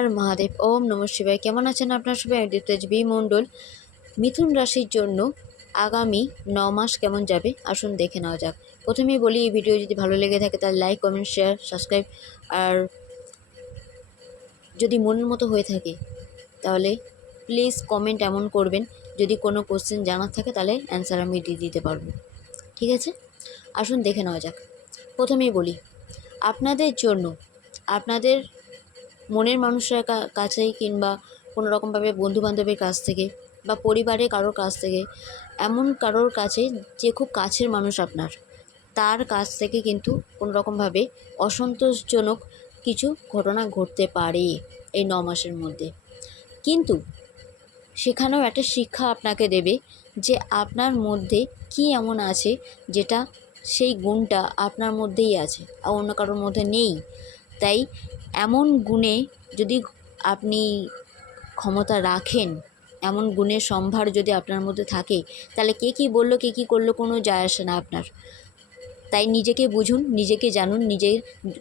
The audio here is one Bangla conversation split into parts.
হর মহাদেব। ওম নমঃ শিবায়। কেমন আছেন আপনার সবাই? আদিত্যজ বি মণ্ডল। মিথুন রাশির জন্য আগামী 9 মাস কেমন যাবে আসুন দেখে নেওয়া যাক। প্রথমেই বলি, এই ভিডিও যদি ভালো লেগে থাকে তাহলে লাইক, কমেন্ট, শেয়ার, সাবস্ক্রাইব। আর যদি মনের মতো হয়ে থাকে তাহলে প্লিজ কমেন্ট এমন করবেন, যদি কোনো কোশ্চেন জানার থাকে তাহলে অ্যান্সার আমি দিয়ে দিতে পারবো। ঠিক আছে, আসুন দেখে নেওয়া যাক। প্রথমেই বলি, আপনাদের জন্য আপনাদের মনের মানুষের কাছেই কিংবা কোনো রকমভাবে বন্ধুবান্ধবের কাছ থেকে বা পরিবারের কারোর কাছ থেকে, এমন কারোর কাছে যে খুব কাছের মানুষ আপনার, তার কাছ থেকে কিন্তু কোনো রকমভাবে অসন্তোষজনক কিছু ঘটনা ঘটতে পারে এই 9 মাসের মধ্যে। কিন্তু সেখানেও একটা শিক্ষা আপনাকে দেবে যে আপনার মধ্যে কি এমন আছে যেটা সেই গুণটা আপনার মধ্যেই আছে আর অন্য কারোর মধ্যে নেই। তাই এমন গুণে যদি আপনি ক্ষমতা রাখেন, এমন গুণের সম্ভার যদি আপনার মধ্যে থাকে, তাহলে কে কী বললো, কে কী করলো কোনো যায় আসে না আপনার। তাই নিজেকে বুঝুন, নিজেকে জানুন, নিজের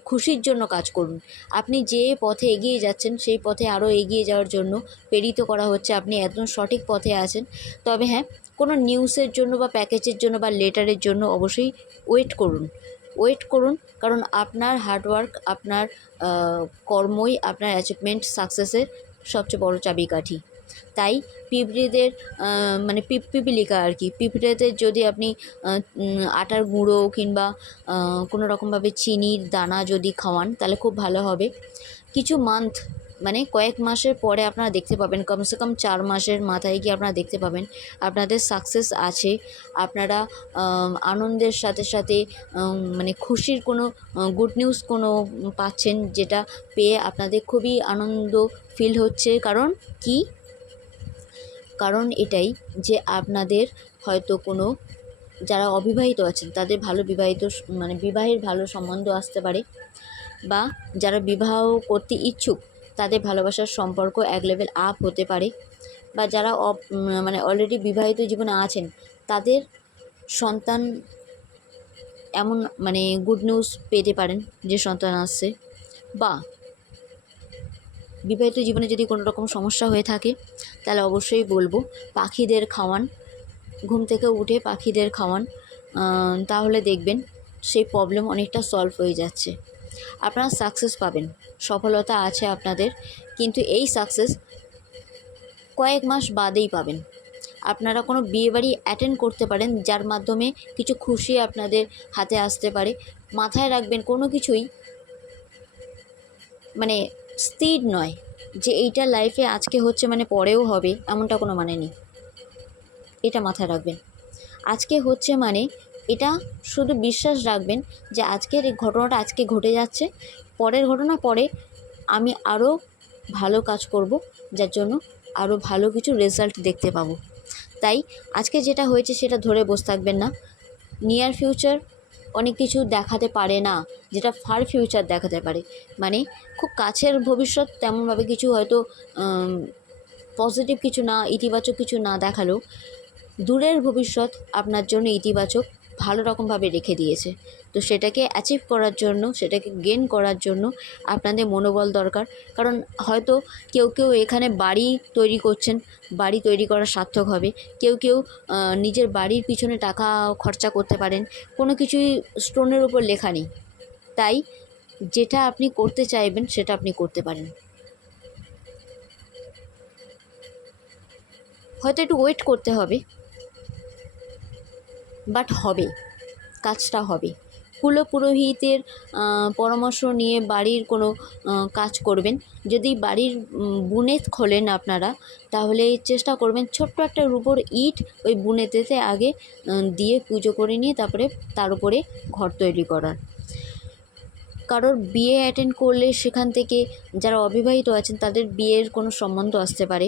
খুশির জন্য কাজ করুন। আপনি যে পথে এগিয়ে যাচ্ছেন সেই পথে আরও এগিয়ে যাওয়ার জন্য প্রেরিত করা হচ্ছে, আপনি একদম সঠিক পথে আছেন। তবে হ্যাঁ, কোনো নিউজের জন্য বা প্যাকেজের জন্য বা লেটারের জন্য অবশ্যই ওয়েট করুন, কারণ আপনার হার্ডওয়ার্ক, আপনার কর্মই আপনার অ্যাচিভমেন্ট সাকসেসের সবচেয়ে বড় চাবিকাঠি। তাই পিঁপড়েদের মানে পিপিলিকা আর কি, পিঁপড়েদের যদি আপনি আটার গুঁড়ো কিংবা কোনো রকমভাবে চিনির দানা যদি খাওয়ান তাহলে খুব ভালো হবে। কিছু মান্থ মানে কয়েক মাসের পরে আপনারা দেখতে পাবেন, কমসে কম 4 মাসের মাথায় গিয়ে আপনারা দেখতে পাবেন আপনাদের সাকসেস আছে। আপনারা আনন্দের সাথে সাথে মানে খুশির কোনো গুড নিউজ কোনো পাচ্ছেন, যেটা পেয়ে আপনাদের খুবই আনন্দ ফিল হচ্ছে। কারণ এটাই যে আপনাদের হয়তো কোনো, যারা অবিবাহিত আছেন তাদের ভালো মানে বিবাহের ভালো সম্বন্ধ আসতে পারে, বা যারা বিবাহ করতে ইচ্ছুক তাদের ভালোবাসার সম্পর্ক এক লেভেল আপ হতে পারে, বা যারা মানে অলরেডি বিবাহিত জীবনে আছেন তাদের সন্তান এমন মানে গুড নিউজ পেতে পারেন যে সন্তান আসছে। বা বিবাহিত জীবনে যদি কোনো রকম সমস্যা হয়ে থাকে তাহলে অবশ্যই বলবো পাখিদের খাওয়ান, ঘুম থেকে উঠে পাখিদের খাওয়ান, তাহলে দেখবেন সেই প্রবলেম অনেকটা সলভ হয়ে যাচ্ছে। আপনারা সাকসেস পাবেন, সফলতা আছে আপনাদের, কিন্তু এই সাকসেস কয়েক মাস বাদেই পাবেন। আপনারা কোনো বিয়েবাড়ি অ্যাটেন্ড করতে পারেন, যার মাধ্যমে কিছু খুশি আপনাদের হাতে আসতে পারে। মাথায় রাখবেন, কোনো কিছুই মানে স্থির নয় যে এইটা লাইফে আজকে হচ্ছে মানে পরেও হবে, এমনটা কোনো মানে নেই। এটা মাথায় রাখবেন, আজকে হচ্ছে মানে এটা শুধু বিশ্বাস রাখবেন যে আজকের এই ঘটনাটা আজকে ঘটে যাচ্ছে, পরের ঘটনা পরে আমি আরও ভালো কাজ করব, যার জন্য আরও ভালো কিছু রেজাল্ট দেখতে পাবো। তাই আজকে যেটা হয়েছে সেটা ধরে বসে থাকবেন না। নিয়ার ফিউচার অনেক কিছু দেখাতে পারে না, যেটা ফার ফিউচার দেখাতে পারে। মানে খুব কাছের ভবিষ্যৎ তেমনভাবে কিছু হয়তো পজিটিভ কিছু না, ইতিবাচক কিছু না দেখালেও দূরের ভবিষ্যৎ আপনার জন্য ইতিবাচক ভালো রকমভাবে রেখে দিয়েছে। তো সেটাকে অ্যাচিভ করার জন্য, সেটাকে গেন করার জন্য আপনাদের মনোবল দরকার। কারণ হয়তো কেউ এখানে বাড়ি তৈরি করছেন, বাড়ি তৈরি করা সার্থক হবে। কেউ নিজের বাড়ির পিছনে টাকা খরচা করতে পারেন, কোনো কিছুই স্টোনের উপর লেখা নেই। তাই যেটা আপনি করতে চাইবেন সেটা আপনি করতে পারেন। হয়তো একটু ওয়েট করতে হবে, বাট হবে, কাজটা হবে। কুলপুরোহিতের পরামর্শ নিয়ে বাড়ির কোনো কাজ করবেন। যদি বাড়ির বুনেট খোলেন আপনারা, তাহলে চেষ্টা করবেন ছোট্ট একটা রূপোর ইট ওই বুনেতেতে আগে দিয়ে পুজো করে নিয়ে তারপরে তার উপরে ঘর তৈরি করার। কারোর বিয়ে অ্যাটেন্ড করলে সেখান থেকে যারা অবিবাহিত আছেন তাদের বিয়ের কোনো সম্বন্ধ আসতে পারে,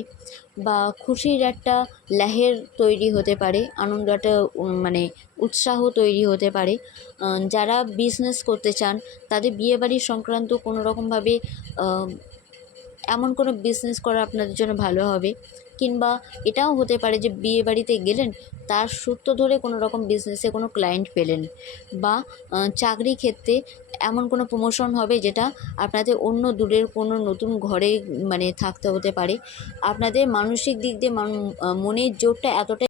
বা খুশির একটা লহর তৈরি হতে পারে, আনন্দ একটা মানে উৎসাহ তৈরি হতে পারে। যারা বিজনেস করতে চান তাদের বিয়েবাড়ি সংক্রান্ত কোনো রকমভাবে এমন কোনো বিজনেস করা আপনাদের জন্য ভালো হবে। কিংবা এটাও হতে পারে যে বিয়ে বাড়িতে গেলেন, তার সূত্র ধরে কোনো রকম বিজনেসে কোনো ক্লায়েন্ট পেলেন, বা চাকরি ক্ষেত্রে এমন কোনো প্রমোশন হবে যেটা আপনাদের অন্য দূরের কোনো নতুন ঘরে মানে থাকতে হতে পারে। আপনাদের মানসিক দিক দিয়ে মনের জোরটা এতটাই